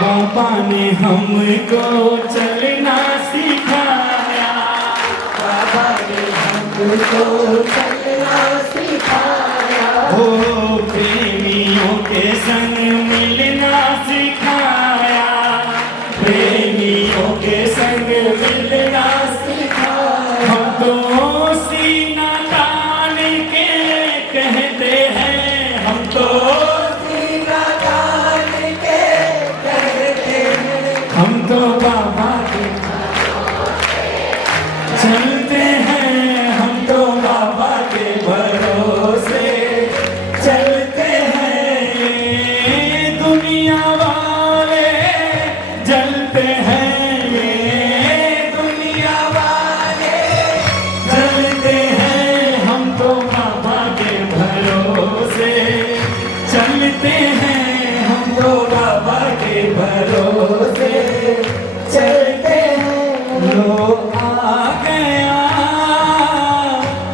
बाबा ने हमको चलना सिखाया, बाबा ने हमको चलना सिखाया, ओ प्रेमियों के संग मिलना सिखाया, प्रेमियों के संग मिलना सिखाया। हम तो सीना तान के कहते हैं, हम तो सीना तान के कहते हैं, हम तो बाबा के चलते हैं, हम तो बाबा के भरोसे चलते हैं। दुनिया वाले जलते हैं, दुनिया वाले जलते हैं, हम तो बाबा के भरोसे चलते हैं, हम तो बाबा के भरोसे चलते हैं। लो आ गया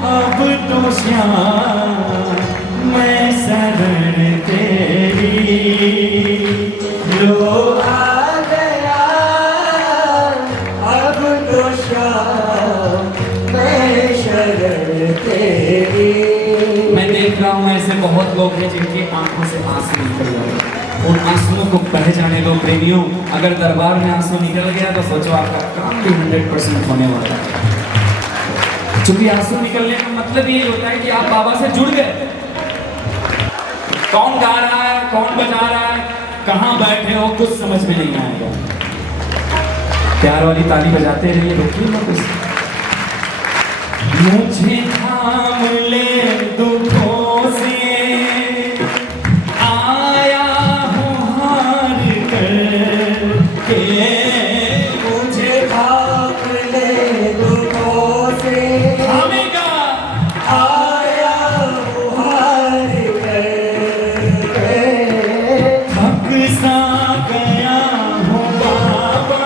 अब तो श्याम मैं शरण तेरी, लो आ गया अब तो शाम मैं शरण तेरी। मैं देख रहा हूँ ऐसे बहुत लोग हैं जिनकी आंखों से आंसू निकल रहे हैं। उन आंसुओं को बह जाने दो प्रेमियों। अगर दरबार में आंसू निकल गया तो सोचो आपका काम भी 100% होने वाला है। क्योंकि आंसू निकलने का मतलब ये होता है कि आप बाबा से जुड़ गए। कौन गा रहा है, कौन बजा रहा है, कहाँ बैठे हो, कुछ समझ में नहीं आएगा। प्यार वाली ताली बजाते रहिए, रुकिए मत इसे। मुझे थाम ले दुखों से आया हूँ हार कर के, मुझे थाम ले दुखों से थामेगा आया हूँ हार कर, थक सा गया हूँ बाबा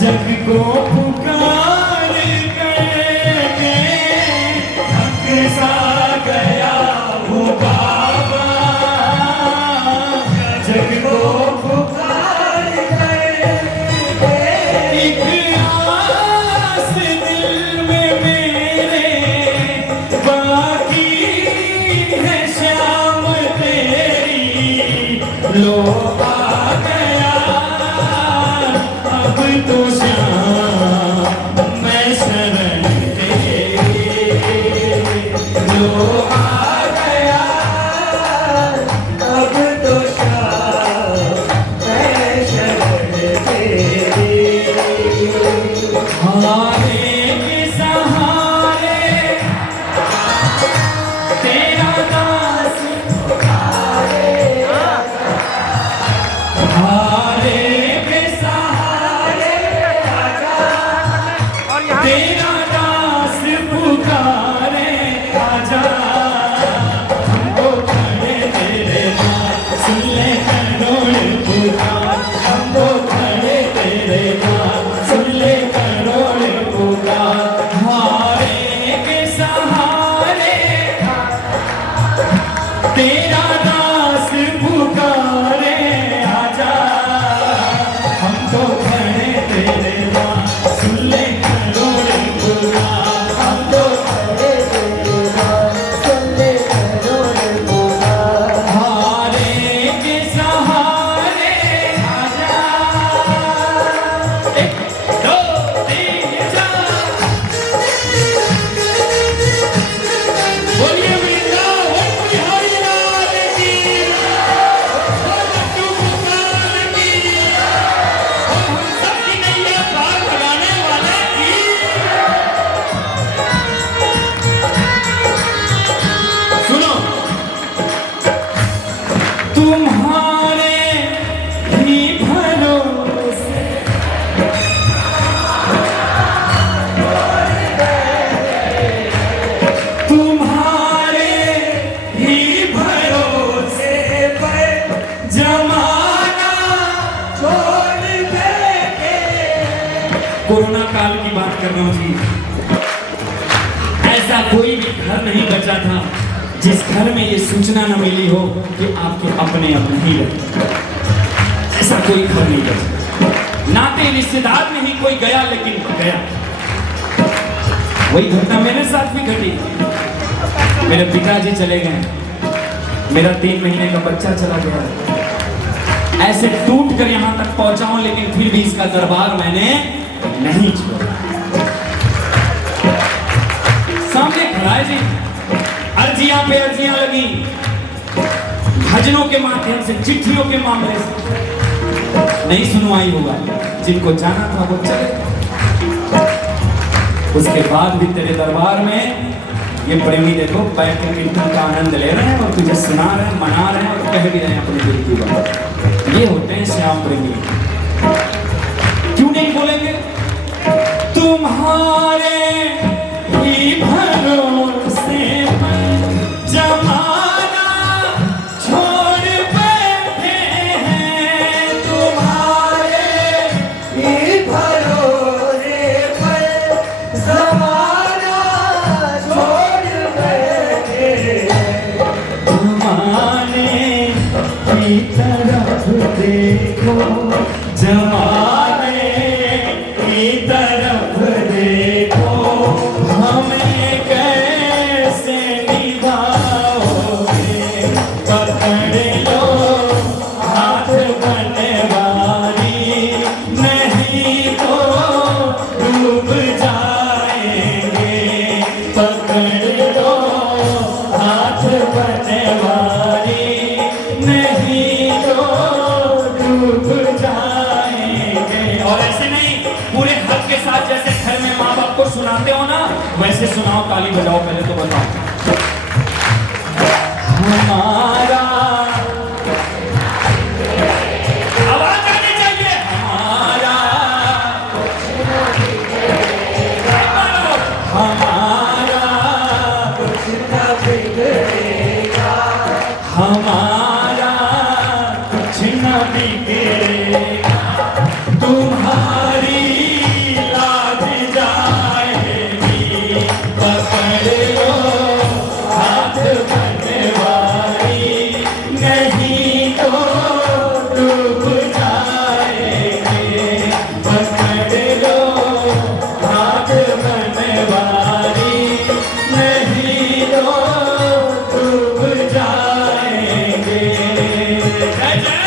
जग को पुकार करके, थक सा गया हूँ बाबा जग को पुकार करके। एक आस दिल में मेरे बाकी है शाम तेरी, लो आ गया अब तो शाम मैं शरण तेरी, लो आ गया अब तो शाम मैं शरण तेरी। हारे के सहारे तेरा दास, हारे के सहारे तेरा दास पुकारे आजा, हमको खड़े तेरे पास सुन ले करोड़ पुकार, हमको खड़े तेरे पास सुन ले करोड़ पुकार। हारे के सहारे तेरा दास पुकारे आजा, हम तो खड़े तेरे पास सुन ले करोड़ पुकार, हम तो खड़े तेरे पास सुन ले करोड़ पुकार। हारे के सहारे आजा। एक, दो, तीन, चार। बोलिए वृंदावन बिहारी लाल की, बोल लड्डू गोपाल की, और हम सब की नैया पार लगाने वाले की। सुनो, तुम्हारे ही भरोसे तुम्हारे ही भरोसे पर जमाना छोड़ देंगे। कोरोना काल की बात कर रहा हूँ जी। ऐसा कोई भी घर नहीं बचा था जिस घर में ये सूचना न मिली हो कि आपके अपने अब नहीं रहे, ऐसा कोई घर नहीं बचा। नाते रिश्तेदार में ही कोई गया लेकिन गया। वही घटना मेरे साथ भी घटी। मेरे पिताजी चले गए, मेरा 3 महीने का बच्चा चला गया। ऐसे टूट कर यहां तक पहुंचा हूं, लेकिन फिर भी इसका दरबार मैंने नहीं छोड़ा। सामने खड़ा है जी, अर्जियां पे अर्जियां लगी, भजनों के माध्यम से, चिट्ठियों के मामले से नहीं सुनवाई होगा। जिनको जाना था वो चले। उसके बाद भी तेरे दरबार में ये प्रेमी देखो बैठ के कीर्तन का आनंद ले रहे हैं और तुझे सुना रहे हैं, मना रहे हैं और कह भी रहे हैं अपने दिल की बात। ये होते हैं श्याम प्रेमी। क्यों नहीं बोलेंगे? तुम्हारे ही भरोसे जमाना छोड़ बैठे हैं, तुम्हारे ही भरोसे पर ज़माना छोड़ बैठे हैं। जमाने की तरफ देखो, जमाने की तरफ देखो, हमें कैसे निभाओगे। पकड़ लो हाथ बनवारी, नहीं तो डूब जाएंगे। पकड़ लो हाथ बनवारी, नहीं तो डूब जाएंगे। और ऐसे नहीं, पूरे हक के साथ जैसे घर में माँ बाप को सुनाते हो ना, वैसे सुनाओ, ताली बजाओ। पहले तो बताओ। हमारा आवाज आनी चाहिए। हमारा हमारा कुछ न बिगड़ेगा, हमारा कुछ न बिगड़ेगा। तुम्हारी लाज जाएगी। पकड़ लो हाथ बनवारी, नहीं तो डूब जाएंगे। पकड़ लो हाथ बनवारी, नहीं तो डूब जाएंगे। जय जय।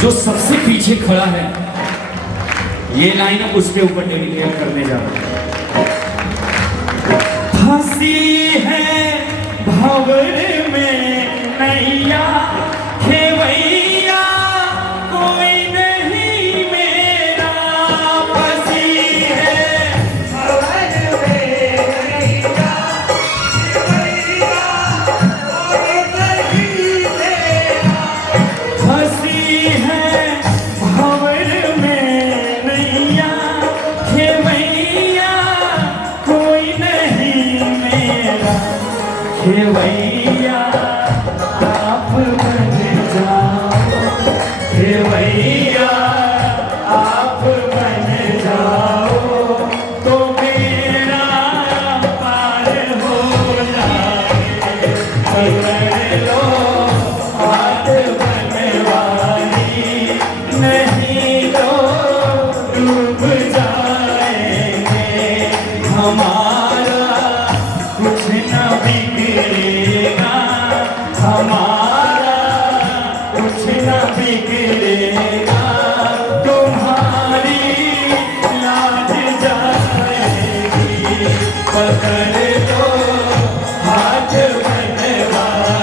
जो सबसे पीछे खड़ा है, ये लाइन उसके ऊपर डेडिकेट करने जा रहा हूं। फंसी है भंवर में नैया, खेवैया कोई नहीं मेरा। फंसी है भंवर में नैया, खेवैया कोई नहीं मेरा। फंसी है भंवर में नैया, खेवैया कोई नहीं मेरा। खेवैया आप बन जाओ, खेवैया आप बन जाओ, तो मेरा पार हो जाए। पकड़ लो हाथ बनवारी, नहीं तो डूब जाएंगे। हमारा कुछ न बिगड़ेगा, हमारा कुछ न बिगड़ेगा। तुम्हारी लाज जाएगी। पकड़ लो हाथ बनवारी,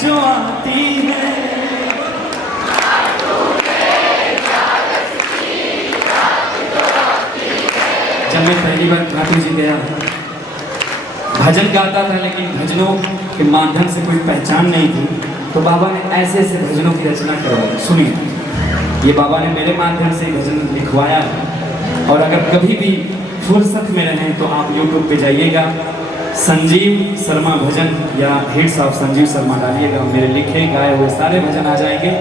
जो आती है। जब मैं पहली बार खाटू जी गया, भजन गाता था लेकिन भजनों के माध्यम से कोई पहचान नहीं थी, तो बाबा ने ऐसे ऐसे भजनों की रचना करवाई। सुनिए, ये बाबा ने मेरे माध्यम से भजन लिखवाया। और अगर कभी भी फुर्सत में रहें तो आप YouTube पे जाइएगा, संजीव शर्मा भजन या हिट्स ऑफ संजीव शर्मा डालिएगा, मेरे लिखे गाए हुए सारे भजन आ जाएंगे।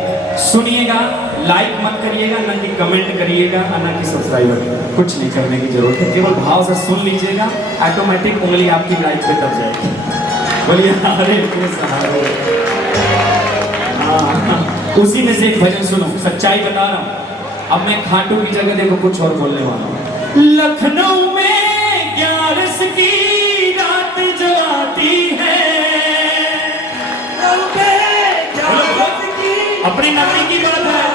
सुनिएगा, लाइक मत करिएगा, ना कि कमेंट करिएगा, ना कि सब्सक्राइबर, कुछ नहीं करने की जरूरत है, केवल भाव से सुन लीजिएगा, ऑटोमेटिक उंगली आपकी लाइक पे दब जाएगी। बोलिए हरे कृष्ण हरे। हाँ, उसी में से एक भजन सुनो, सच्चाई बता रहा हूँ। अब मैं खाटू की जगह देखो कुछ और बोलने वाला हूँ। लखनऊ में 11 की रात जो आती है, अपनी नगरी की बात है।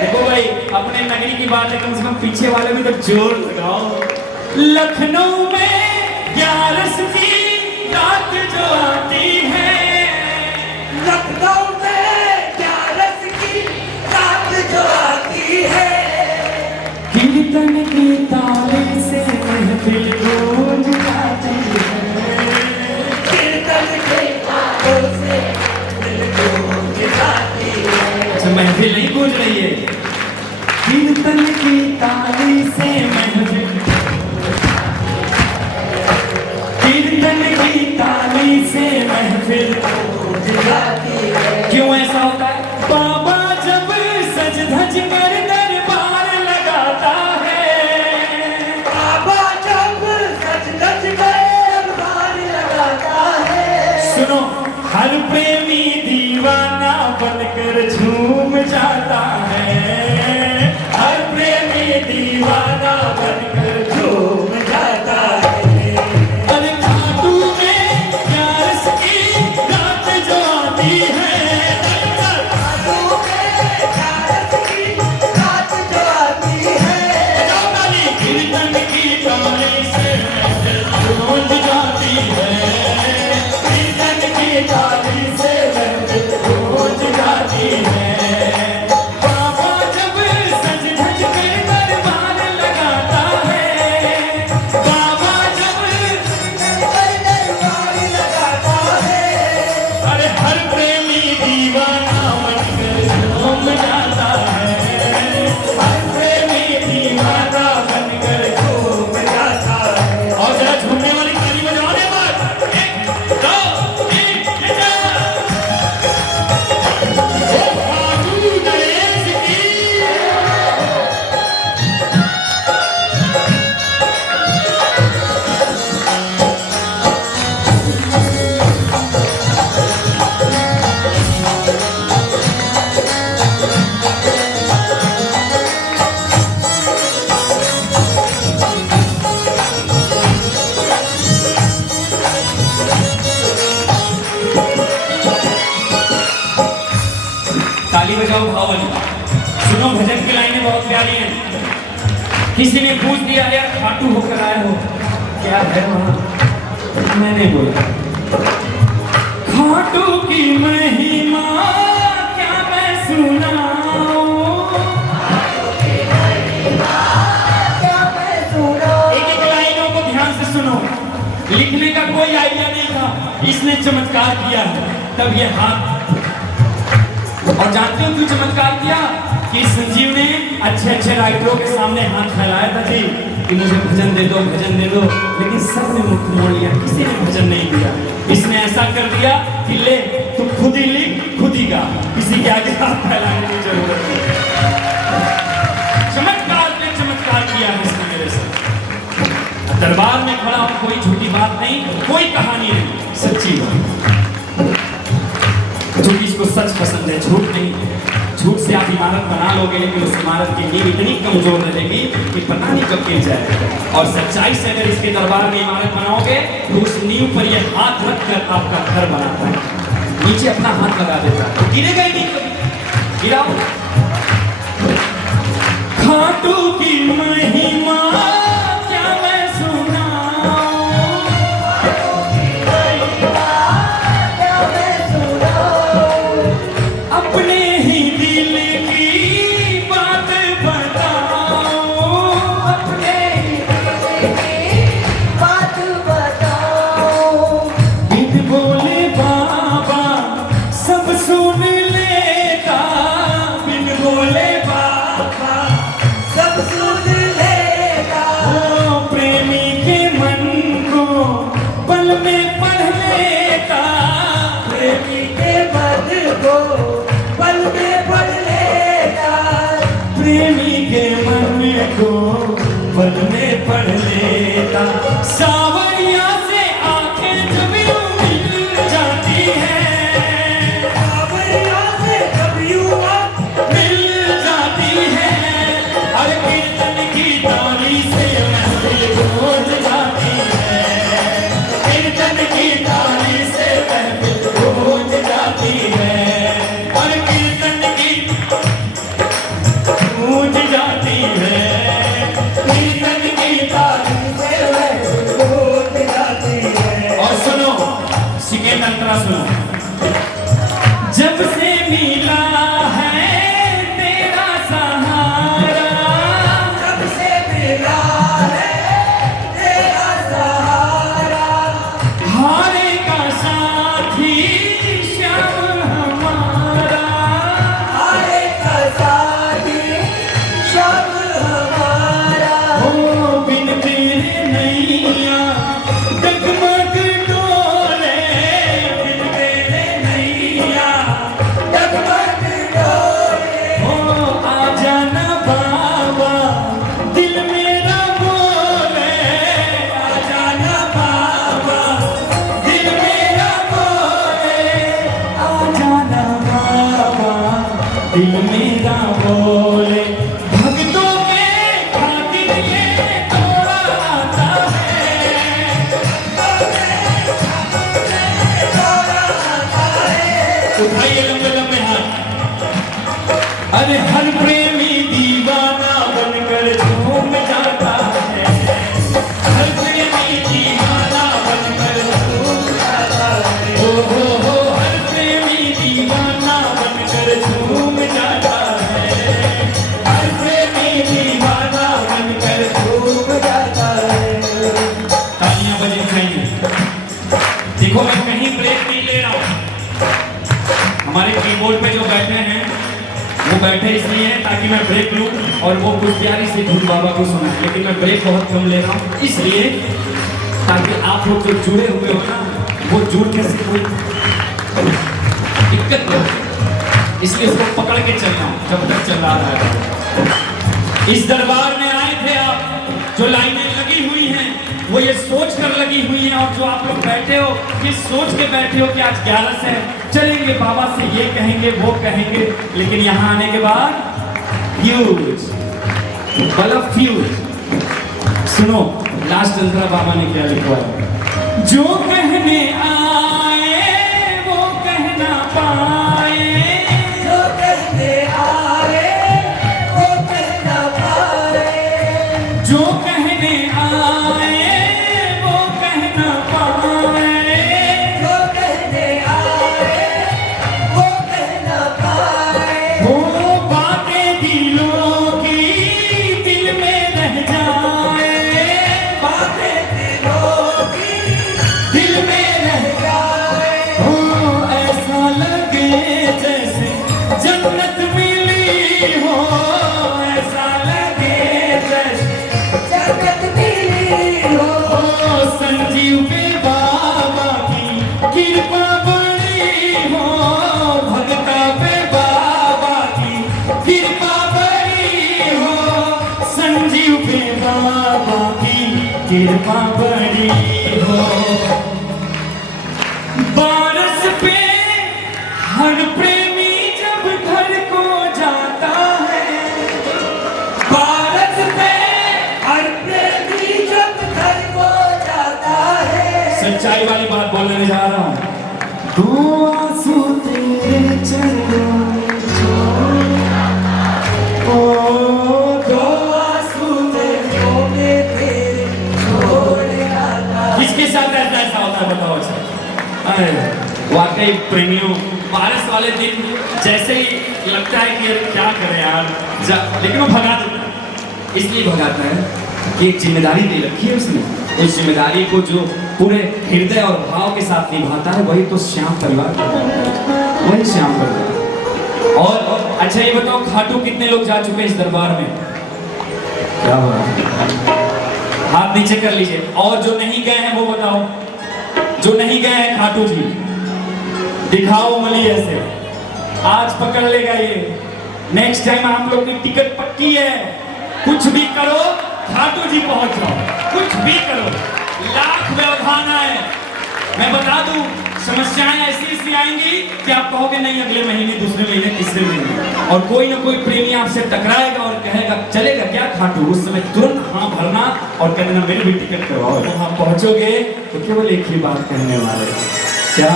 देखो भाई, अपने नगरी की बात है, कम से कम पीछे वाले भी तो जोर लगाओ। लखनऊ में 11 की रात जो आती है, लखनऊ में 11 की रात जो आती है, कीर्तन की ताले से महफिल गूंज जाती है, कीर्तन के तालों से दिल गूंज जाती है। अच्छा, महफिल नहीं गूंज रही है, कीर्तन की ताली से महफिल, कीर्तन की ताली से महफिल गूंज जाती है। क्यों ऐसा होता है? बाबा जब सज धज कर दरबार लगाता है, बाबा जब सच-धज कर दरबार लगाता है, सुनो, हर प्रेमी दीवाना बनकर झूम जाता है, हर प्रेमी दीवाना बनकर झूम जाता है। अरे खाटू में 11 की रात जो आती है, लखनऊ में 11 की रात जो आती है, जाओ ताली, कीर्तन की ताली से महफिल गूंज जाती है, कीर्तन की ताली से महफिल गूंज जाती है। बाबा जब सज धज कर दरबार लगाता है, बाबा जब, दरबार लगाता है, अरे हर प्रेमी दीवाना बनकर झूम जाता है, हर प्रेमी दीवाना बनकर झूम जाता है। और जरा झूमने वाली ताली बजाने पर 1 2 3 4। ओ खाटू नरेश की। ताली बजाओ भाव वाली। सुनो, भजन की लाइनें बहुत प्यारी हैं। किसी ने पूछ दिया, यार खाटू होकर आए हो, क्या है वहां? मैंने बोला, खाटू की महिमा क्या मैं सुनाऊं? एक एक लाइनों को ध्यान से सुनो। लिखने का कोई आइडिया नहीं था, इसने चमत्कार किया, तब ये हाथ। और जानते हो क्यों चमत्कार किया? कि संजीव ने अच्छे अच्छे राइटरों के सामने हाथ फैलाया था जी कि मुझे भजन दे दो, भजन दे दो, लेकिन सब ने मुख मोड़ लिया, किसी ने भजन नहीं दिया। इसने ऐसा कर दिया कि ले तू खुद ही लिख, खुद ही गा, किसी के आगे हाथ फैलाने की जरूरत नहीं। चमत्कार ने चमत्कार किया है इसने मेरे से। दरबार में खड़ा हूं, कोई झूठी बात नहीं, कोई कहानी नहीं, सच्ची बात। जो किसको सच पसंद है, झूठ नहीं। झूठ से आप इमारत बना लोगे, लेकिन उस इमारत की नींव इतनी कमजोर रहेगी कि पता नहीं कब गिर जाए। और सच्चाई से अगर इसके दरबार में इमारत बनाओगे तो उस नींव पर यह हाथ रखकर आपका घर बनाता है, नीचे अपना हाथ लगा देता है, तो गिरेगा ही नहीं कभी। गिराओ। खाटू की महिमा क्या मैं सुनाऊं? क्या मैं सुनाऊं? पल में पढ़ लेता, प्रेमी के मन को पल में पढ़ लेता। सावरिया से आंखें जब यूं मिल जाती है, सावरिया से जब यूं मिल जाती है, और कीर्तन की ताली से महफिल गूंज जाती है, कीर्तन की ताली से महफिल गूंज जाती है, और कीर्तन की गूंज जाती है, कीर्तन की ताली से महफिल गूंज जाती है। और सुनो सेकेंड अंतरा सुनो। जब से मिला है तेरा सहारा, जब से मिला है तेरा सहारा, हारे का साथी श्याम हमारा, आए का साथी श्याम हमारा। हो बिन तेरे नैया डगमग डोले, बिन तेरे नैया जगमग डोले, हो आ जाना बाबा दिल मेरा बोले, आ जाना बाबा दिल मेरा बोले, आ जाना बाबा दिल मेरा बोले। भक्तों के खातिर ये थोड़ा आता है, उठाइए लंबे लंबे हाथ। अरे हर प्रेमी दीवाना बनकर झूम जाता है, हर प्रेमी दीवाना बनकर झूम जाता है, हो हर प्रेमी दीवाना बनकर झूम जाता है, हर प्रेमी दीवाना बनकर डूब जाता है। तालियां बजनी चाहिए। देखो मैं कहीं ब्रेक नहीं ले रहा हूं, हमारे कीबोर्ड पे जो बैठे हैं वो बैठे इसलिए हैं ताकि मैं ब्रेक लूं और वो कुछ प्यारी सी धुन बाबा को सुनाए, लेकिन मैं ब्रेक बहुत कम ले रहा हूं इसलिए ताकि आप लोग जो जुड़े हुए हो ना वो जुड़ने से कोई दिक्कत न हो, इसलिए उसको पकड़ के चलना जब तक चल रहा है। इस दरबार में आए थे आप, जो लाइनें लगी हुई हैं वो ये सोच कर लगी हुई हैं, और जो आप लोग बैठे हो ये सोच के बैठे हो कि आज 11 से चलेंगे बाबा से ये कहेंगे वो कहेंगे, लेकिन यहाँ आने के बाद फ्यूज बल्ब फ्यूज। सुनो लास्ट अंतरा बाबा ने क्या लिखा है। जो कहने आए वो कहना पाए, जो कहने आए वो कहना पाए, जो कहने आए वो कहना पाए, जो कहने आए वो कहना पाए। वो बातें दिलों की दिल में रह जाए, बातें दिलों की दिल में रह जाए, हो ऐसा लगे जैसे जन्नत मिली हो, ऐसा लगे जैसे जगत मिली हो। संजीव पे बाबा की कृपा बड़ी हो, भगता पे बाबा की कृपा बड़ी हो, संजीव पे बाबा की कृपा बड़ी हो। बारस पे हर प्रेमी जब घर को जाता है, भारत पे हर प्रेमी जब घर को जाता है, सच्चाई वाली बात बोलने जा रहा हूँ। दो आंसू तेरे चरणों में छोड़, ओ दो आंसू तेरे तेरे छोड़ आता। किसके साथ ऐसा होता है बताओ। अच्छा अरे वाकई प्रेमियों बारिश वाले दिन जैसे ही लगता है कि यार क्या करें यार लेकिन वो भगा देता है, इसलिए भगाता है कि एक जिम्मेदारी दे रखी है उसने, उस जिम्मेदारी को जो पूरे हृदय और भाव के साथ निभाता है वही तो श्याम परिवार, वही श्याम परिवार। और अच्छा ये बताओ खाटू कितने लोग जा चुके हैं इस दरबार में? क्या बात है, हाथ नीचे कर लीजिए। और जो नहीं गए हैं वो बताओ, जो नहीं गए हैं खाटू जी दिखाओ उंगली ऐसे। आज पकड़ लेगा ये। नेक्स्ट टाइम आप लोग की टिकट पक्की है। कुछ भी करो खाटू जी पहुंच जाओ, कुछ भी करो, लाख व्यवधान है। मैं बता दूं, समस्याएं ऐसी आएंगी कि आप कहोगे नहीं अगले महीने, दूसरे महीने, तीसरे महीने, और कोई ना कोई प्रेमी आपसे टकराएगा और कहेगा चलेगा क्या खाटू। उस समय तुरंत हाँ भरना और कहना मेरी भी टिकट करवाओ। वहां पहुंचोगे तो केवल एक ही बात कहने वाले, क्या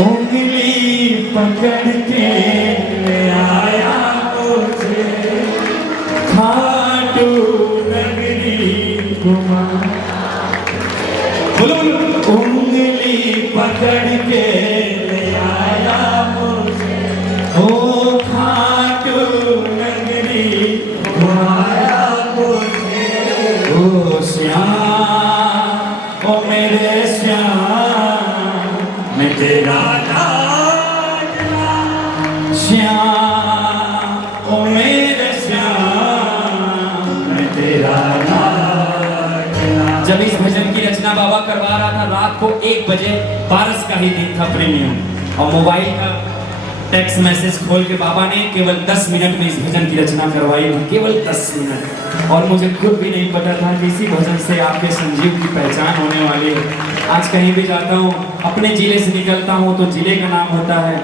उंगली पकड़ के ले आया मुझे खाटू नगरी घुमा। बोलो उंगली पकड़ के ले आया मुझे ओ खाटू नगरी घुमाया मुझे। ओ श्याम ओ मेरे श्याम मैं तेरा श्याम ओ मेरे श्याम मैं तेरा लाडला। जब इस भजन की रचना बाबा करवा रहा था, रात को 1 बजे, बारिश का ही दिन था प्रेमियों, और मोबाइल का टेक्स्ट मैसेज खोल के बाबा ने केवल 10 मिनट में इस भजन की रचना करवाई थी, केवल 10 मिनट। और मुझे खुद भी नहीं पता था कि इसी भजन से आपके संजीव की पहचान होने वाली है। आज कहीं भी जाता हूँ, अपने जिले से निकलता हूँ तो जिले का नाम होता है,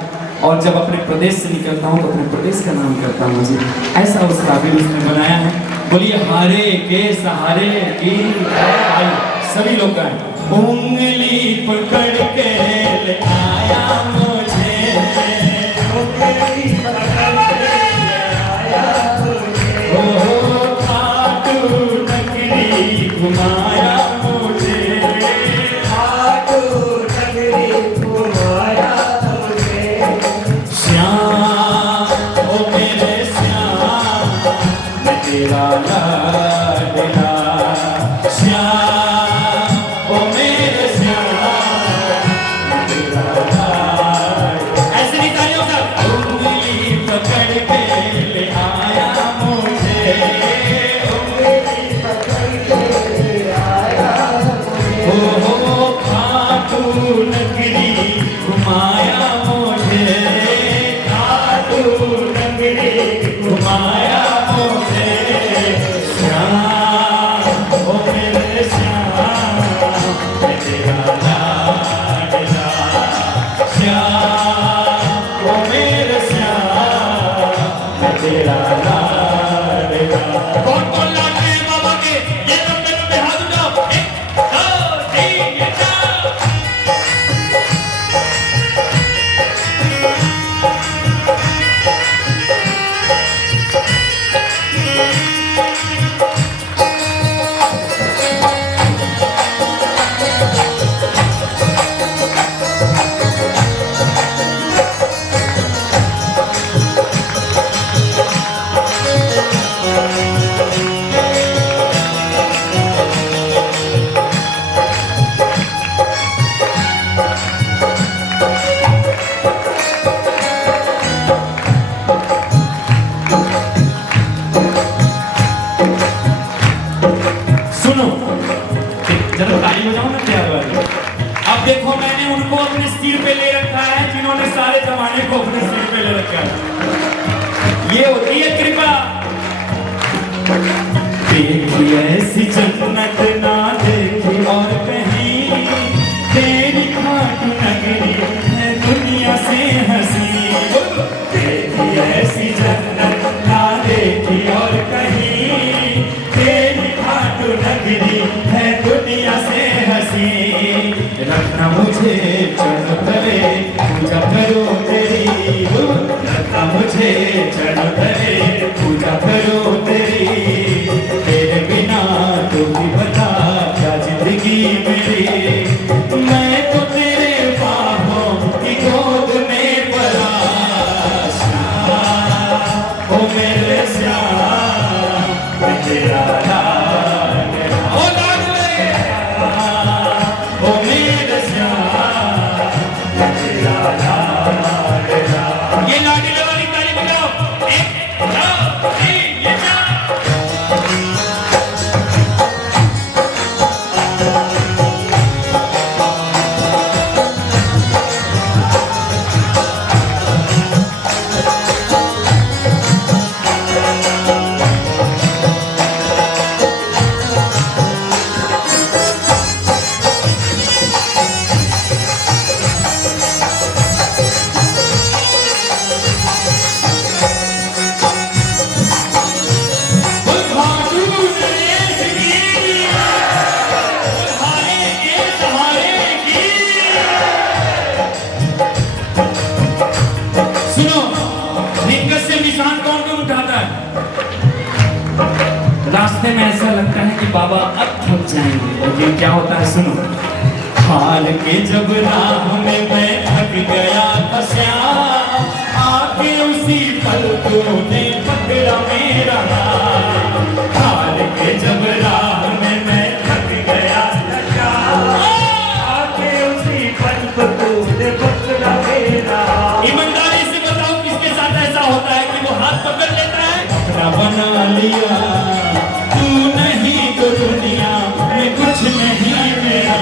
और जब अपने प्रदेश से निकलता हूँ तो अपने प्रदेश का नाम करता हूँ। मुझे ऐसा उस काबिल उसने बनाया है। बोलिए हारे के सहारे की आई, सभी लोग गाएं। उंगली पकड़ के ले आया मुझे, उंगली पकड़ के ले आया मुझे, ओ खाटू नगरी घुमाया मुझे, खाटू नगरी घुमाया मुझे। श्याम ओ मेरे श्याम मैं तेरा लाडला। श्याम ओ मेरे श्याम मैं तेरा लाडला। ऐसे नहीं तालियों से। उंगली पकड़ के ले आया मुझे, उंगली पकड़ के ले आया मुझे, ओ खाटू नगरी घुमाया मुझे, खाटू नगरी घुमाया मुझे। श्याम ओ मेरे श्याम मैं तेरा लाडला। श्याम ओ मेरे श्याम मैं तेरा लाडला। कौन लाडले हैं बाबा के? ये लंबे हाथ उठाओ। 1 2 3 4। सुनो, जरा ताली बजाओ ना प्यार वाली। अब देखो, मैंने उनको अपने सिर पे ले रखा है जिन्होंने सारे जमाने को अपने सिर पे ले रखा है। ये होती है कृपा। देखी ऐसी जन्नत ना देखी और कहीं, तेरी खाटू नगरी है दुनिया से हंसी। देखी ऐसी जन्नत ना देखी और कहीं, तेरी खाटू नगरी है दुनिया से हंसी। रखना मुझे चढ़ तले पूजा करो तेरी, रखना मुझे चढ़ तले पूजा करो तेरी। तेरे बिना तो भी बता क्या जिंदगी मेरी, मैं तो तेरे बाहों की गोद में पला। श्याम ओ मेरे श्याम मैं तेरा लाडला। ओ लाडले ओ मेरे श्याम मैं तेरा लाडला। ये लाडले वाली ताली बजाओ। 1 2 3 4। गाते में ऐसा लगता है कि बाबा अब थक जाएंगे, लेकिन क्या होता है सुनो। हार के जब राह में मैं थक गया था श्याम, आके उसी पल तूने पकड़ा मेरा हाथ। हार के जब राह में मैं थक गया था श्याम, आके उसी पल को तूने पकड़ा मेरा हाथ। ईमानदारी से बताओ किसके साथ ऐसा होता है कि वो हाथ पकड़ लेता है? अपना बना लिया तू, नहीं तो दुनिया में कुछ नहीं मेरा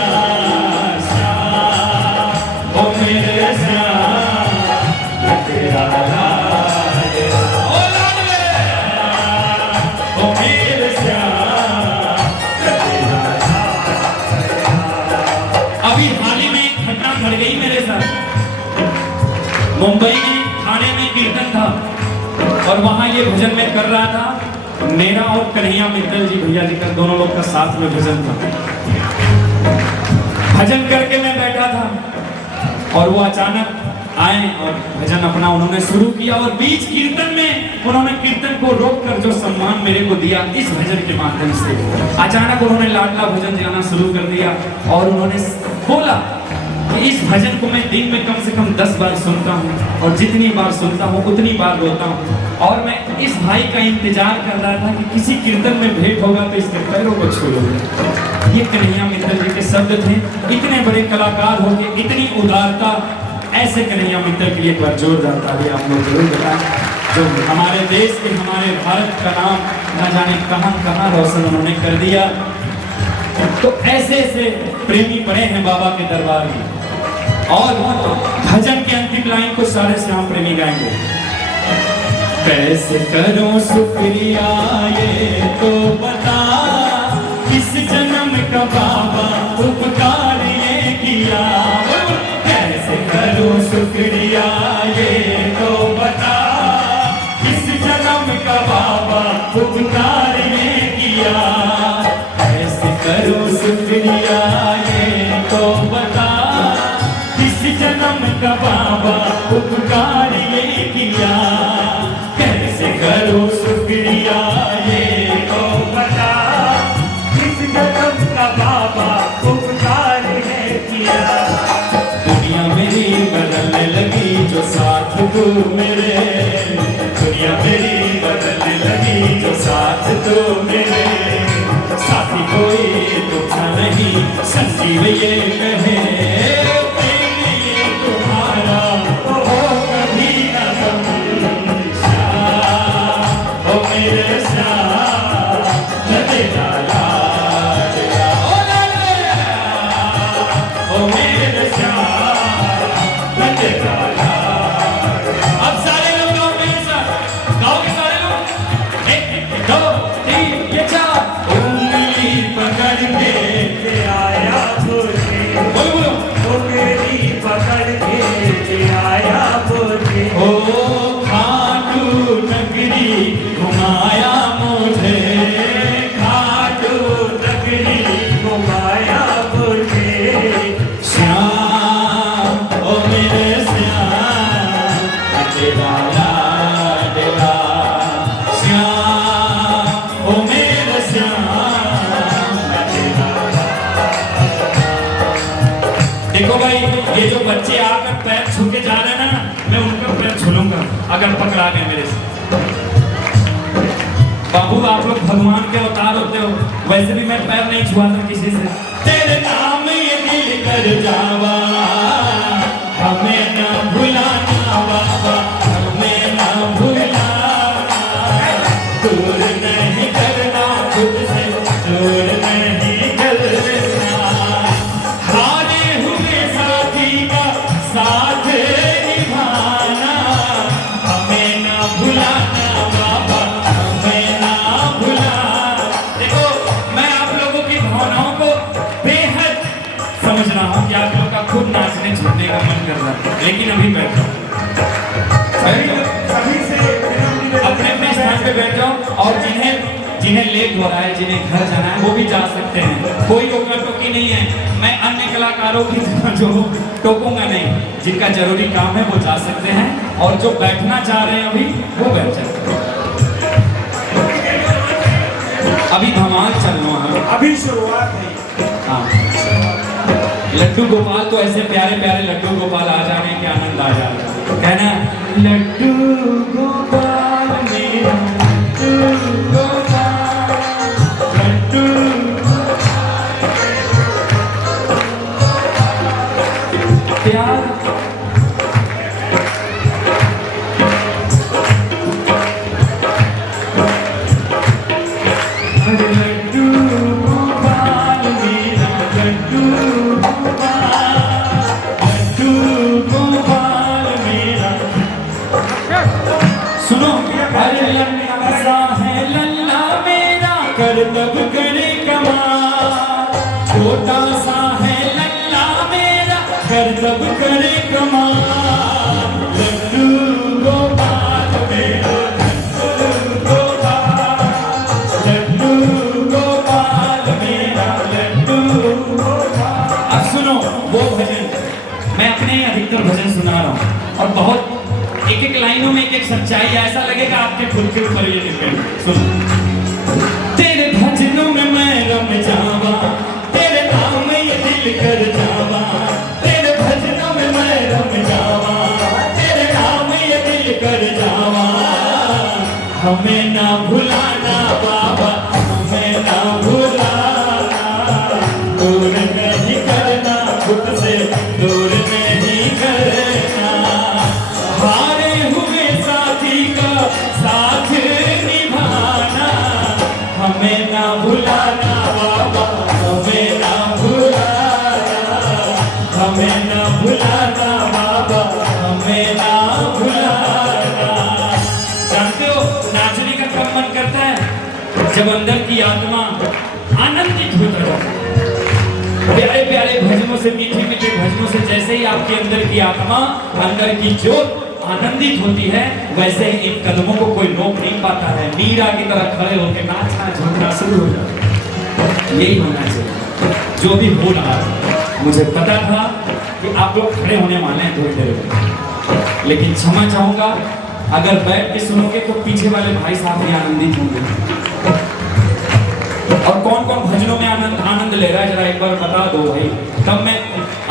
श्याम, ओ मेरे श्याम, तेरा लाड, ओ लाड मेरा, ओ मेरे श्याम, तेरा लाड। अभी हाल ही में एक घटना घट गई मेरे साथ। मुंबई में थाने में कीर्तन था और वहां ये भजन मैं कर रहा था। मेरा और कन्हैया मित्तल जी भैया जी का दोनों लोग का साथ में भजन था। भजन करके मैं बैठा था और वो अचानक आए और भजन अपना उन्होंने शुरू किया और बीच कीर्तन में उन्होंने कीर्तन को रोककर जो सम्मान मेरे को दिया इस भजन के माध्यम से, अचानक उन्होंने लाडला भजन गाना शुरू कर दिया और उन्होंने बोला इस भजन को मैं दिन में कम से कम 10 बार सुनता हूँ और जितनी बार सुनता हूँ उतनी बार रोता हूँ। और मैं इस भाई का इंतजार कर रहा था कि किसी कीर्तन में भेंट होगा तो इसके पैरों को छू लूंगा। ये कन्हैया मित्तल जी के शब्द थे। इतने बड़े कलाकार होके इतनी उदारता, ऐसे कन्हैया मित्तल के लिए एक बार जोरदार ताली आप लोग जरूर बताएं, जो हमारे देश के, हमारे भारत का नाम न जाने कहाँ रोशन उन्होंने कर दिया। तो ऐसे ऐसे प्रेमी पड़े हैं बाबा के दरबार में। और भजन के अंतिम लाइन को सारे श्याम प्रेमी गाएंगे। कैसे करूं शुक्रिया ये तो बता, किस जन्म का बाबा उपकार ये किया। कैसे करूं शुक्रिया ये तो बता, किस जन्म का बाबा उपकार ये किया। कैसे करूं शुक्रिया ये तो बता, किस जन्म का बाबा उपकार ये किया। कैसे करूं शुक्रिया ये तो बता, किस जन्म का बाबा उपकार है किया। दुनिया मेरी बदलने लगी जो साथ तू मेरे, दुनिया मेरी बदलने लगी जो साथ तू मेरे। साथी कोई तो था नहीं, संजीव ये कहे प्रेम ये तुम्हारा हो कभी न कम। श्याम ओ मेरे श्याम, तेरा लाड, ओ लाड ओ मेरे श्याम, तेरा लाड। अब सारे लोग गाओ मेरे साथ, गाओ के सारे लोग। 1 2 3 ये 4। उंगली पकड़ के ले आया मुझे, बोलो बोलो। वो मेरी पकड़ के ले आया मुझे। ओ खाटू नगरी घुमाया मुझे, खाटू नगरी घुमाया मुझे। श्याम ओ मेरे श्याम, तेरा लाडला। श्याम ओ मेरे श्याम, तेरा लाडला। देखो भाई, ये जो बच्चे आकर पैर छू के जा रहे हैं ना, मैं उनका पैर छू लूंगा अगर पकड़ा गए मेरे से। बाबू आप लोग भगवान के अवतार होते हो, वैसे भी मैं पैर नहीं छुआता किसी से। तेरे नाम ये दिल कर जावा, हमें ना भुलाना बाबा, हमें ना भुलाना। दूर नहीं करना खुद से, दूर नहीं करना। हारे हुए साथी का साथ निभाना, हमें ना भुलाना बाबा, हमें ना भुलाना। देखो मैं आप लोगों की भावनाओं को बेहद समझ रहा हूँ कि आप लोग का खुद नाचने छूटने का मन कर रहा है, लेकिन अभी बैठ जाओ, सभी से अपने अपने स्थान पे बैठ जाओ। और जिन्हें लेट हो रहा है, जिन्हें घर जाना है, वो भी जा सकते हैं। कोई रोका टोकी नहीं है। मैं अन्य कलाकारों की तरह जो टोकूंगा नहीं। जिनका जरूरी काम है वो जा सकते हैं, और जो बैठना चाह रहे हैं अभी वो बैठ जाए। अभी कमाल चलना है। अभी शुरुआत है। हाँ, लड्डू गोपाल तो ऐसे प्यारे प्यारे लड्डू गोपाल आ जाने के आनंद आ जाए। कहना लड्डू गोपाल मेरा लड्डू गोपाल, लड्डू प्यार लड्डू गोपाल मेरा लड्डू गोपाल, लड्डू गोपाल मेरा। सुनो, अरे लल्ला है लल्ला मेरा कर तब करे कमाल, छोटा सा है लल्ला मेरा कर तब करे कमाल, लड्डू गोपाल मेरा लड्डू गोपाल, लड्डू गोपाल मेरा लड्डू गोपाल। अब सुनो वो भजन, मैं अपने अधिकतर भजन सुना रहा हूँ और बहुत एक एक लाइनों में एक एक सच्चाई, ऐसा लगेगा आपके खुद के ऊपर ये डिपेंड। सुनो, तेरे भजनों में मैं रम जावा, तेरे नाम में ये दिल कर जावा, तेरे भजनों में मैं रम जावा, तेरे नाम में ये दिल कर जावा, हमें ना भुलाना बाबा, हमें ना भुलाना, दूर नहीं करना खुद से, दूर नहीं करना, हारे हुए साथी का साथ निभाना, हमें ना भुलाना बाबा, हमें ना भुलाना, हमें ना भुलाना बाबा, हमें ना भुलाना। जानते हो नाचने का कब मन करता है? जब अंदर की आत्मा आनंदित होता है। प्यारे प्यारे भजनों से, मीठे मीठे भजनों से जैसे ही आपके अंदर की आत्मा, अंदर की ज्योत आनंदित होती है, वैसे ही इन कदमों को कोई रोक नहीं पाता है। मीरा की तरह खड़े होकर नाचना झूमना शुरू हो जाता है। यही होना चाहिए जो भी हो रहा है। मुझे पता था कि आप लोग खड़े होने वाले हैं थोड़ी देर में, लेकिन क्षमा चाहूंगा, अगर बैठ के सुनोगे तो पीछे वाले भाई साहब भी आनंदित होंगे। और कौन कौन भजनों में आनंद ले रहा है जरा एक बार बता दो भाई, तब मैं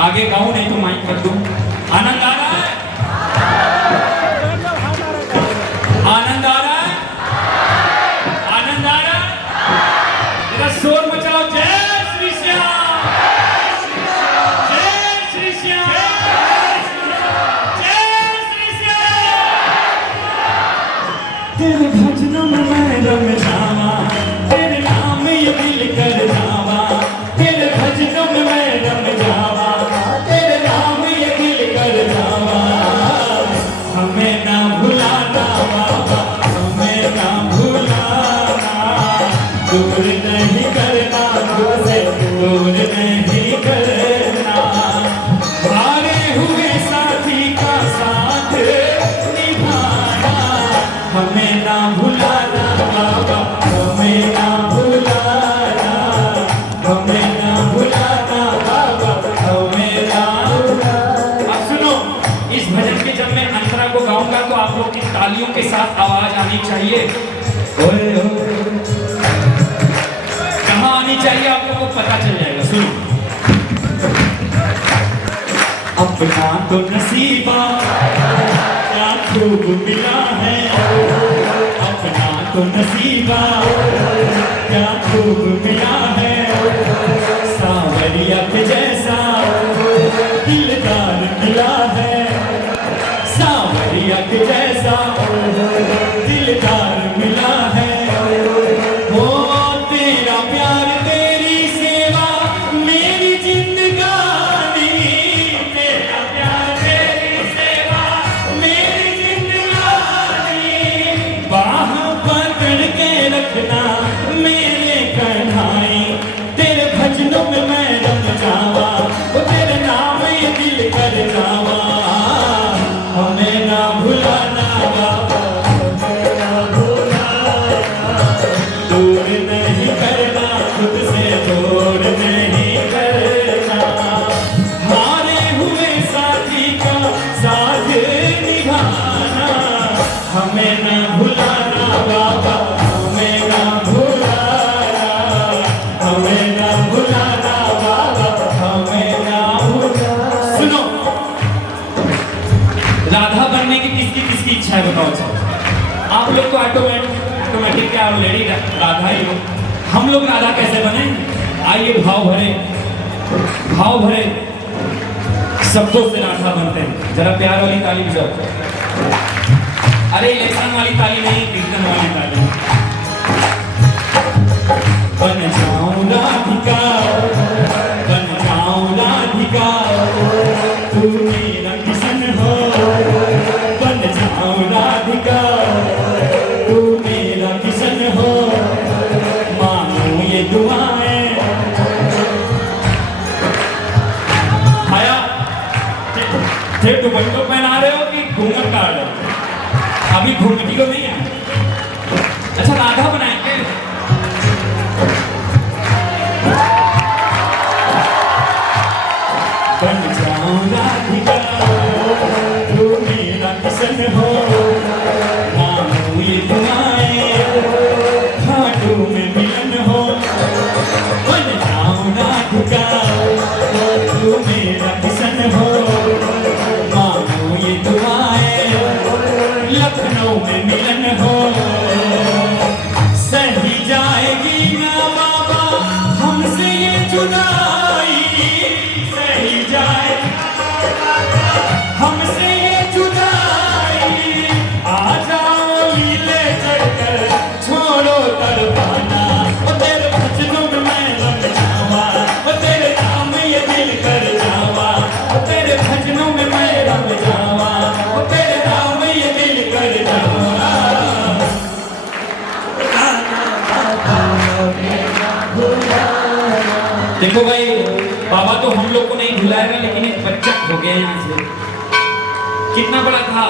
आगे गाऊं, नहीं तो माइक कर दूं। आनंद आ रहा है? आनंद आ रहा है? आनंद आ रहा है? जरा शोर मचाओ, जय श्री श्याम, जय श्री श्याम, जय श्री श्याम। तेरे भजनों में मैं रम जावा, तेरे नाम ये दिल कर जावा, तेरे भजनों में मैं रम जावा, तेरे नाम ये दिल कर जावा, हमें ना भुलाना बाबा, हमें ना भुलाना, दूर नहीं करना तुझसे, दूर नहीं करना, हारे हुए साथी का साथ निभाना, हमें ना भुलाना बाबा, हमें ना भुलाना, हमें ना भुलाना बाबा, हमें ना भुलाना। अब सुनो, इस भजन के जब मैं अंतरा को गाऊंगा तो आप लोग की तालियों के साथ आवाज आनी चाहिए। ओए ओए, कहाँ आनी चाहिए आप लोगों को पता चल जाएगा। सुनो, अपना तो नसीबा क्या खूब मिला है, अपना तो नसीबा क्या खूब मिला है, सावरिया के जैसा दिलदार मिला है, सावरिया के जैसा दिलदार मिला है, वो तेरा प्यार तेरी सेवा मेरी जिंदगानी, तेरा प्यार तेरी सेवा मेरी जिंदगानी, बाह पकड़ के रखना मेरे कन्हाई, तेरे भजनों में मैं रम जावा, वो तेरे नाम ये दिल कर जावा, हमें ना भुलाना बाबा, हमें ना भुलाना, दूर नहीं करना खुद से, दूर नहीं करना, हारे हुए साथी का साथ निभाना, हमें ना भुलाना बाबा, हमें ना भुलाना, कि किसकी किसकी इच्छा है, बताओ सब। आप लोग तो ऑटोमेटिक क्या ऑलरेडी राधा ही हो, हम लोग राधा कैसे बने? आइए भाव भरे शब्दों से राधा बनते हैं। जरा प्यार वाली ताली बजाओ। अरे इलेक्शन वाली ताली नहीं, कीर्तन वाली ताली। बन जाऊं राधिका, बन जाऊं राधिका, तू मेरा किशन हो। बन जाऊं राधिका, तू मेरा किशन हो। मानो ये दुआएं। आया थे दुपट्टो पहना रहे हो कि घूंघट काट रहे हो? अभी घूंघटी को नहीं है। अच्छा राधा बनाएंगे। बन जाऊं राधिका, तू मेरा किशन हो। मानो ये दुआएं, घाटों में मिलन हो। बन जाऊं राधिका, तू मेरा किशन हो। मानो ये दुआएं, लखनऊ में मिलन हो। सही जाएगी ना बाबा हमसे ये जुदाई, सही जाए हमसे ये जुदाई। आ जाओ लीले चढ़कर, छोड़ो तड़पाना। ओ तेरे भजनों में मैं रम जावा, ओ तेरे नाम ये दिल कर जावा। ओ तेरे भजनों में मैं रम जावा, ओ तेरे नाम ये दिल कर जावा। देखो भाई, बाबा तो हम लोग को नहीं भुलाएगा, लेकिन एक बच्चा हो गया यहाँ से। कितना बड़ा था,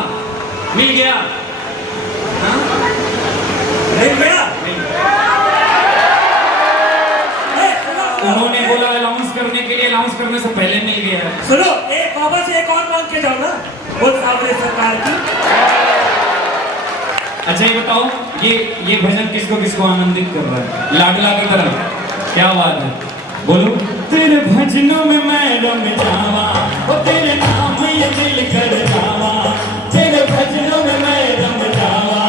मिल गया? हाँ? मिल गया? उन्होंने बोला अनाउंस करने के लिए, अनाउंस करने से पहले मिल गया। सुनो, एक बाबा से एक और मांग के जाओ ना, बोल सामने सरकार की। अच्छा ये बताओ, ये भजन किसको किसको आनंदित कर रहा है? लाडला की तरफ। क्या बात है, बोलो। तेरे भजनों में मैं रम जावा, ओ तेरे नाम ये दिल कर जावा। तेरे भजनों में मैं रम जावा,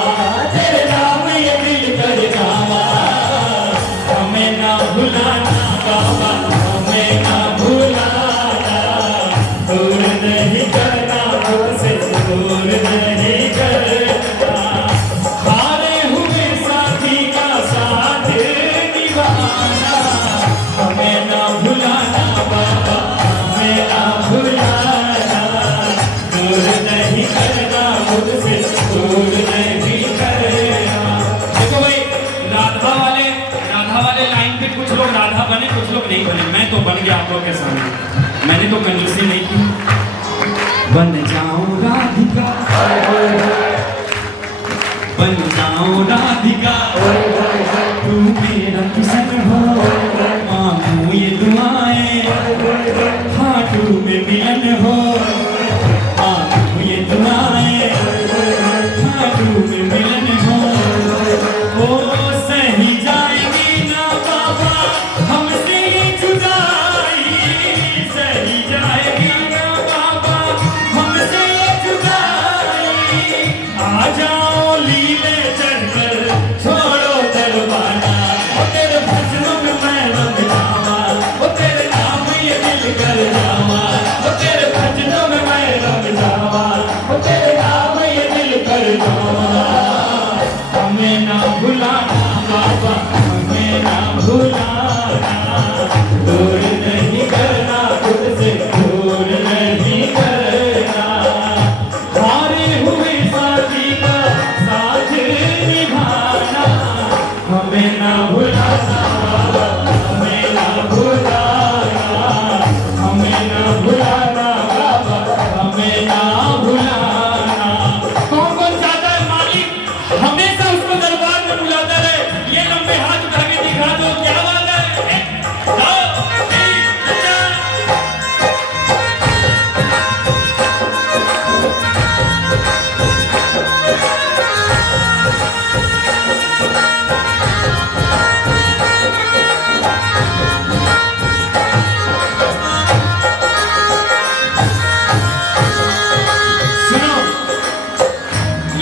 तेरे नाम ये दिल कर जावा। हमें ना भुलाना बाबा, हमें ना भुलाना। दूर नहीं करना मुझसे, दूर नहीं करना। हारे हुए साथी का साथ निभाना। हमें ना भुलाना बाबा, हमें ना भुलाना। दूर नहीं करना मुझसे, दूर नहीं करना। देखो भाई, राधा वाले लाइन पे कुछ लोग राधा बने, कुछ लोग नहीं बने। मैं तो बन गया आप लोग के सामने। मैंने तो कंजूसी नहीं की। बन जाऊं राधिका, बन जाऊं राधिका, तू मेरा किशन हो। मानो ये दुआएं, हाथों में मिलन हो। मानो ये दुआएं, हाथों में मिलन हो। ओ सही जाएगी ना बाबा हमसे ये जुदाई, सही जाएगी ना बाबा हमसे ये जुदाई। आ जाओ लीले चढ़कर, छोड़ो दरबाना। ओ तेरे भजनों में मैं रम जावा, ओ तेरे नाम ये दिल कर जावा। ओ तेरे भजनों में मैं रम जावा, ओ तेरे नाम ये दिल कर जावा। हमें ना भुलाना बाबा, हमें ना भुलाना। दूर नहीं करना तुझसे, दूर नहीं करना। हारे हुए साथी का साथ निभाना। हमें ना भुलाना बाबा, हमें ना भुलाना। हमें ना भुलाना बाबा, हमें ना भुलाना। कौन कौन चाहता है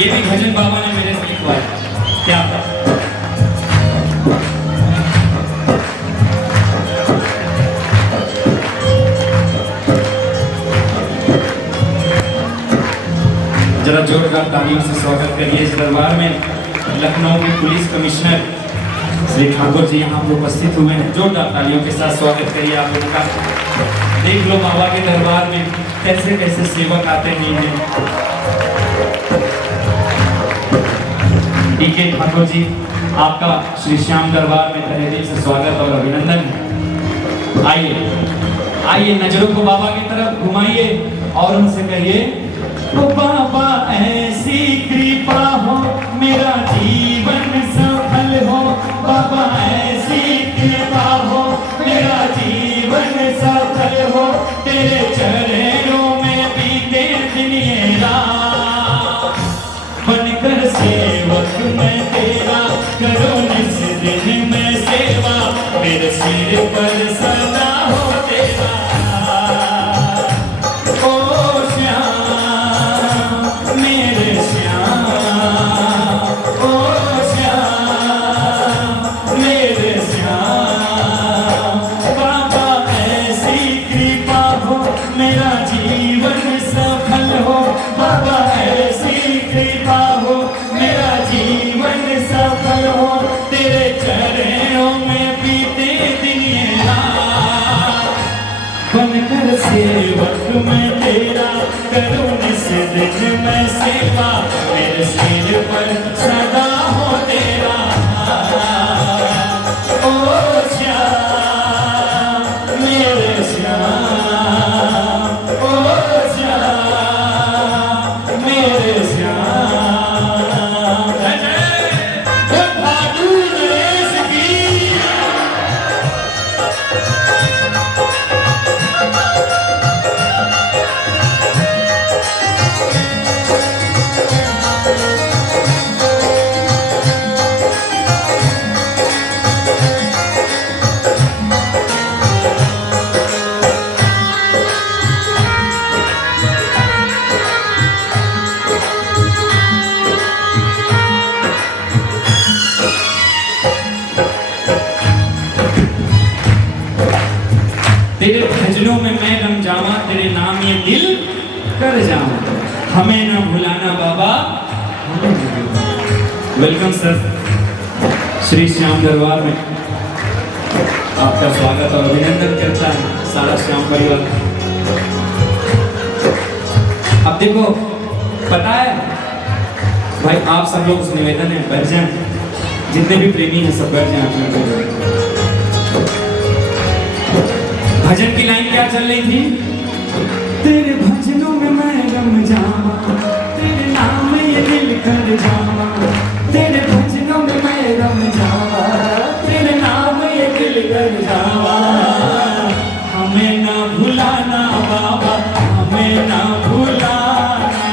ये भी भजन बाबा ने मेरे से लिखवाया। क्या बात। जरा जोरदार तालियों से स्वागत करिए इस दरबार में लखनऊ के पुलिस कमिश्नर श्री ठाकुर जी यहाँ पर उपस्थित हुए हैं। जोरदार तालियों के साथ स्वागत करिए आप लोगों का। देख लो बाबा के दरबार में कैसे कैसे सेवक आते नहीं हैं। डीके ठाकुर जी, आपका श्री श्याम दरबार में तहे दिल से स्वागत और अभिनंदन है। आइए आइए, नजरों को बाबा की तरफ घुमाइए और उनसे कहिए, ओ बाबा ऐसी कृपा हो मेरा जीवन सफल हो, बाबा ऐसी कृपा हो मेरा जीवन सफल हो, तेरे चरणों में बीते दिन ये रात, बनकर सेवक मैं तेरा करो निस दिन में सेवा, मेरे सिर पर सदा हो तेरा। सेवक मैं तेरा करूं निस दिन में सेवा, मेरे सिर पर सदा हो तेरा। ओ श्याम मेरे श्याम, ओ श्याम मेरे श्याम। भादू नरेश की तेरे भजनों में मैं रम जावा, तेरे नाम ये दिल कर जावा, हमें ना भुलाना बाबा। वेलकम सर, श्री श्याम दरबार में आपका स्वागत और अभिनंदन करता है सारा श्याम परिवार। अब देखो, पता है भाई, आप सब लोग उस निवेदन है बैठ जाएं, जितने भी प्रेमी हैं सब बैठ जाएं अपने। भजन की लाइन क्या चल रही थी? तेरे भजनों में मैं रम जावा, तेरे नाम ये दिल कर जावा, तेरे भजनों में मैं रम जावा, तेरे नाम ये दिल कर जावा, हमें ना भुलाना बाबा, हमें ना भुलाना,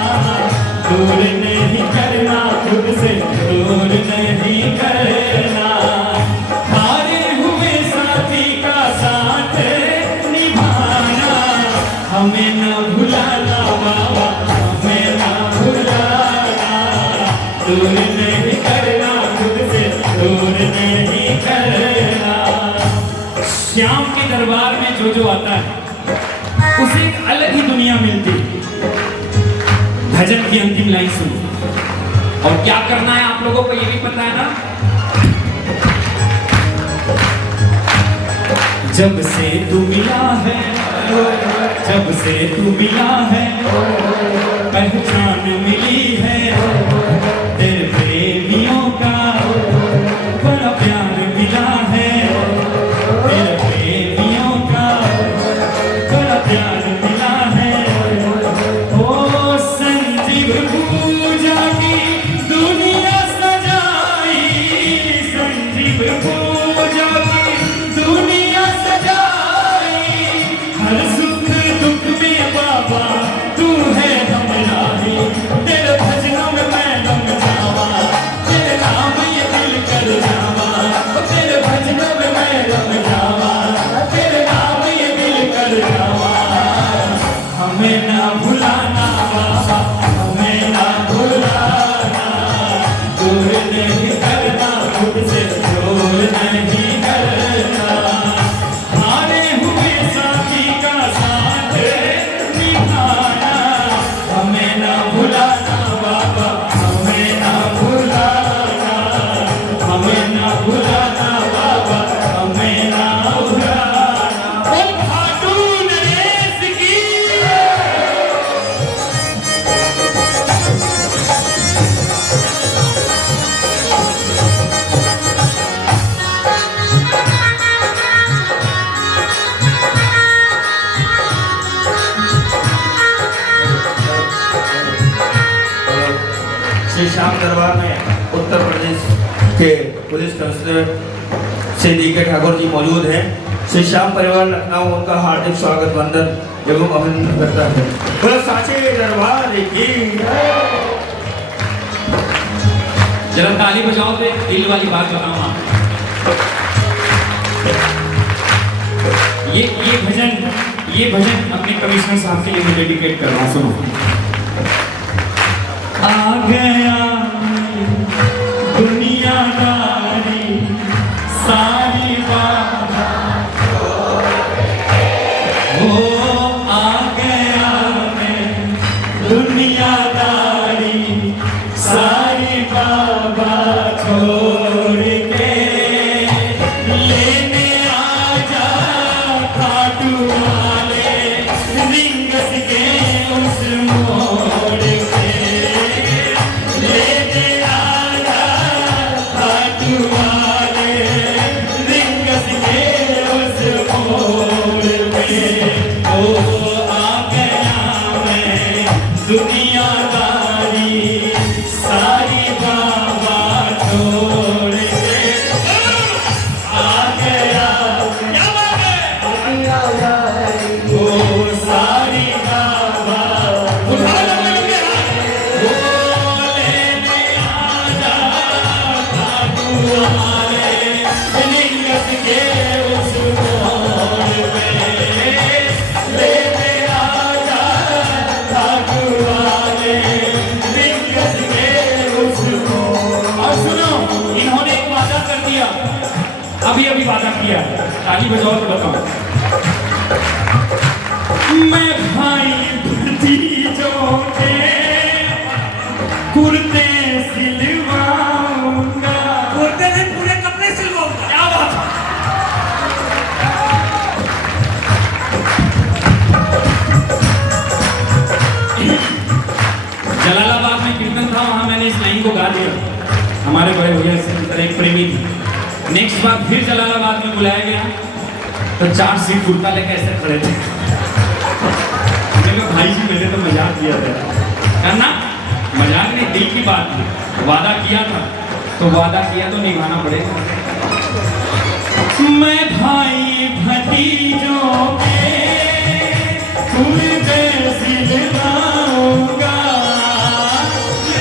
दूर नहीं करना खुद से, दूर नहीं करना, हारे हुए साथी का साथ हमें ना भुलाना बाबा, हमें ना भुलाना, दूर नहीं करना खुद से, दूर नहीं करना। श्याम के दरबार में जो जो आता है उसे एक अलग ही दुनिया मिलती। भजन की अंतिम लाइन सुन, और क्या करना है आप लोगों को ये भी पता है ना। जब से तू मिला है, जब से तू मिला है, पहचान मिली है, तेरे प्रेमियों का बड़ा प्यार मिला है, तेरे प्रेमियों का बड़ा प्यार मिला है। ओ संजीव पूजा की दुनिया सजाई, संजीव पूजा की दुनिया सजाई, हर सुख दुख में बाबा तू है हमारा ही, तेरे भजनों में मैं रम जावा, तेरे नाम ये दिल कर जावा, तेरे भजनों में मैं रम जावा, तेरे नाम ये दिल कर जावा, हमें ना भुलाना बाबा, हमें ना भुलाना। श्री श्याम दरबार में उत्तर प्रदेश के police commissioner Shri D K. Thakur ji मौजूद हैं। श्री श्याम परिवार लखनऊ उनका हार्दिक स्वागत वंदन एवं अभिनंदन करता है। बोलो साचे दरबार की जरा ताली बजाओ तो एक दिल वाली बात बताऊं आप। ये भजन अपने कमिश्नर साहब के लिए मैं डेडिकेट कर रहा हूं। सुनो। आ गया दुनियादारी सारी बात, ओ आ गया मैं दुनियादारी सारी बाबा छोड़ के लेने आजा खाटू वाले रिंगस के उस मोड़ पे, लेने आजा खाटू वाले रिंगस के उस मोड़ पे, ओ आ गया मैं दुनियादारी सारी बाबा छोड़ के आ गया। क्या बात है? ओ सारी बाबा उठा लो मेरे हाथ। ओ लेने आजा खाटू वाले रिंगस के उस मोड़ पे, लेने आजा खाटू वाले रिंगस के उस मोड़। और सुनो, इन्होंने एक वादा कर दिया, अभी वादा किया। ताली बजाओ तो बताओ। मैं भाई भतीजों के कुर्ते सिलवाऊंगा। कुर्ते से पूरे कपड़े सिलवाऊंगा। क्या बात है? जलालाबाद में कीर्तन था, वहां मैंने इस लाइन को गा दिया। हमारे बड़े भैया से अंदर एक प्रेमी थे। नेक्स्ट बार फिर जलालाबाद में बुलाया गया तो 4 सीट कुर्ता लेके ऐसे खड़े थे। मैंने कहा भाई जी मैंने तो मजाक किया था। करना मजाक नहीं, दिल की बात थी। वादा किया था तो वादा किया तो निभाना पड़ेगा। मैं भाई भतीजों के कुर्ते सिलवाऊंगा।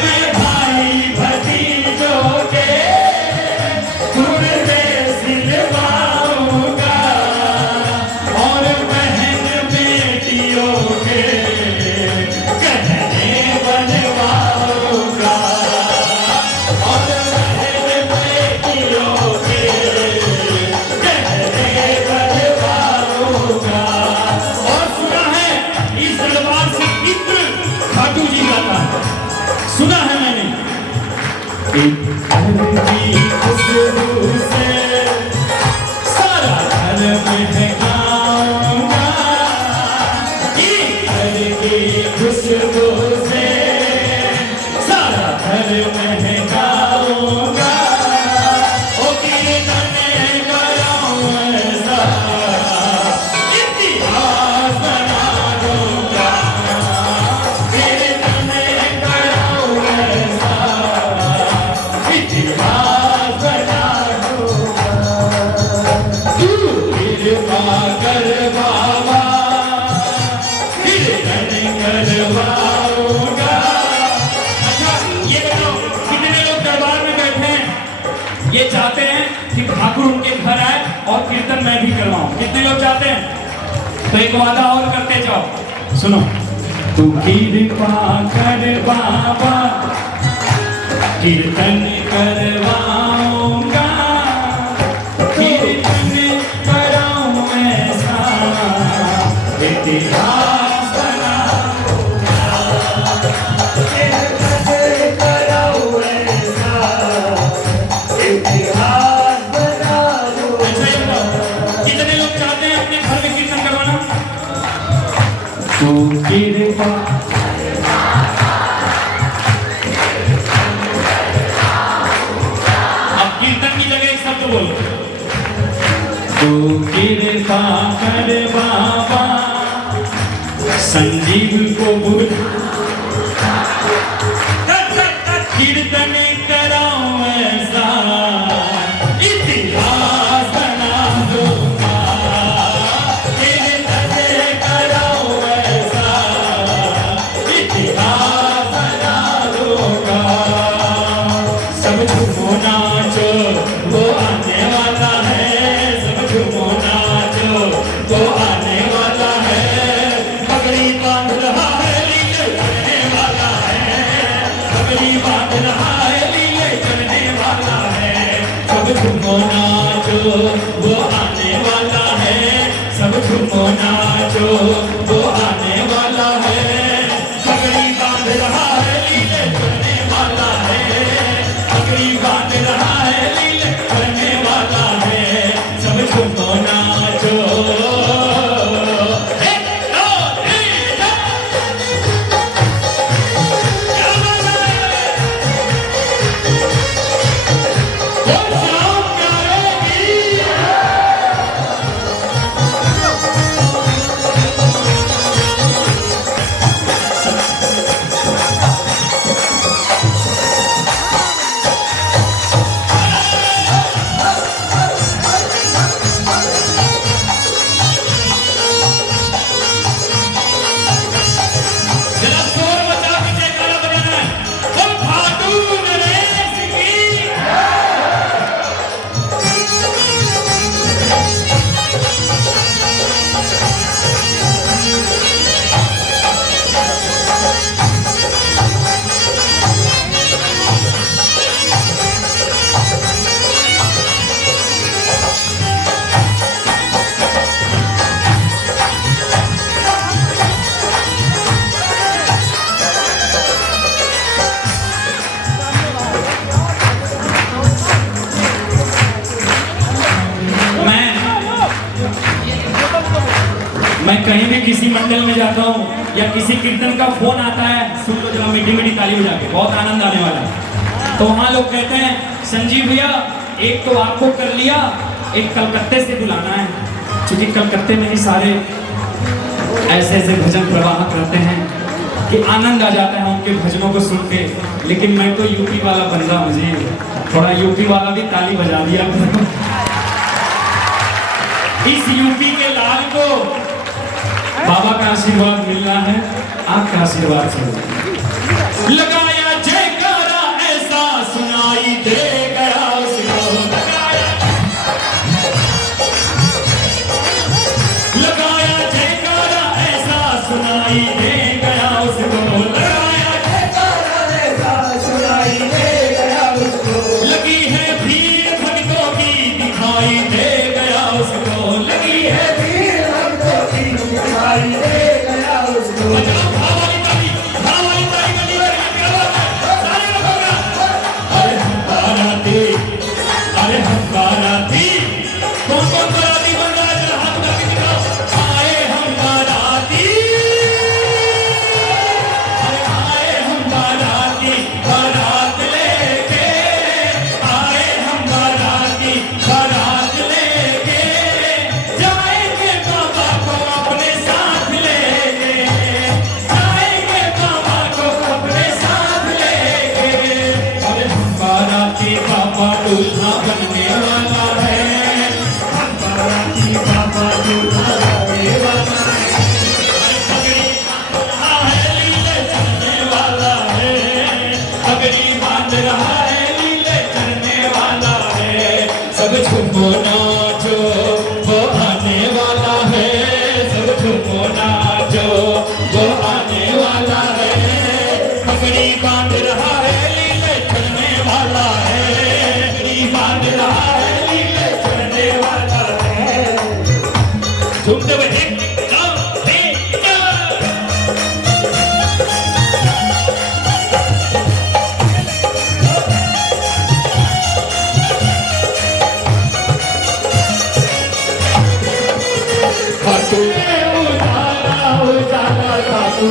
मैं भाई भतीजों के कुर्ते सिलवाऊंगा और बहन बेटियों के गहने बनवाऊंगा, और बहन बेटियों के गहने बनवाऊंगा। और सुना है इस दरबार से इंद्र खाटू जी गाता है, सुना है मैंने। की खुशबू से सारा घर महकाऊंगा, घर की खुशबू से सारा घर महकाऊंगा। ओ कीर्तन कराऊं ऐसा इतिहास बना दूंगा, कीर्तन कराऊं ऐसा इतिहास बना दूंगा। तू कृपा कर बाबा, कीर्तन करवाऊंगा। अच्छा ये बताओ कितने लोग दरबार में बैठे हैं ये चाहते हैं कि ठाकुर उनके घर आए और कीर्तन मैं भी करवाऊं? कितने लोग चाहते हैं? तो एक वादा और करते जाओ, सुनो। तू कृपा कर बाबा, कीर्तन करवाऊंगा, कीर्तन कराऊं ऐसा इतिहास बना। कीर्तन कराऊं ऐसा इतिहास बना दूंगा। अच्छा ये बताओ कितने लोग चाहते हैं अपने घर में कीर्तन करवाना? तू कृपा बोलो। तू कृपा कर बाबा, संजीव को बुझा। पगड़ी बांध रहा है, लीले चलने वाला है। सब झूमो नाचो, वो आने वाला है। सब झूमो नाचो, वो आने वाला है। पगड़ी बांध रहा है, लीले चलने वाला है। पगड़ी बांध रहा है, लीले चलने वाला है। सब झूमो नाचो। मैं कहीं भी किसी मंडल में जाता हूँ या किसी कीर्तन का फोन आता है, सुन लो जरा मीठी मीठी ताली हो जाके, बहुत आनंद आने वाला है। तो वहाँ लोग कहते हैं संजीव भैया एक तो आपको कर लिया, एक कलकत्ते से बुलाना है, क्योंकि कलकत्ते में ही सारे ऐसे ऐसे भजन प्रवाह करते हैं कि आनंद आ जाता है उनके भजनों को सुन के। लेकिन मैं तो यूपी वाला बंदा, मुझे थोड़ा यूपी वाला भी ताली बजा दिया। इस यूपी के लाल को बाबा का आशीर्वाद मिलना है, आपका आशीर्वाद से लगाया जयकारा ऐसा सुनाई दे गया उसको। लगाया जयकारा ऐसा सुनाई दे गया उसको। लगाया जयकारा ऐसा सुनाई दे गया उसको। लगी है भीड़ भक्तों की दिखाई दे गया उसको। लगी है भीड़ भक्तों की दिखाई दे गया उसको। अरे हम बाराती, अरे हम बाराती, कौन कौन बाराती बन रहा है, जरा हाथ करके दिखाओ। आए हम बाराती, अरे आए हम बाराती, बारात लेके। आए हम बाराती, बारात लेके। जाएंगे बाबा को अपने साथ लेके। जाएंगे बाबा को अपने साथ लेके। अरे हम बाराती, बाबा दूल्हा बनने वाला है। हम बाराती, बाबा दूल्हा बनने वाला है। पगड़ी बांध रहा है, लीले चलने वाला है। पगड़ी बांध रहा है, लीले चलने वाला है। सब झूमो नाचो, वो आने वाला है। सब झूमो नाचो, वो आने वाला है। पगड़ी बांध रहा है, लीले चलने वाला है। पगड़ी बांध रहा है, लीले चलने वाला है। झूमते बजे खाटू उजाला उजाला खाटू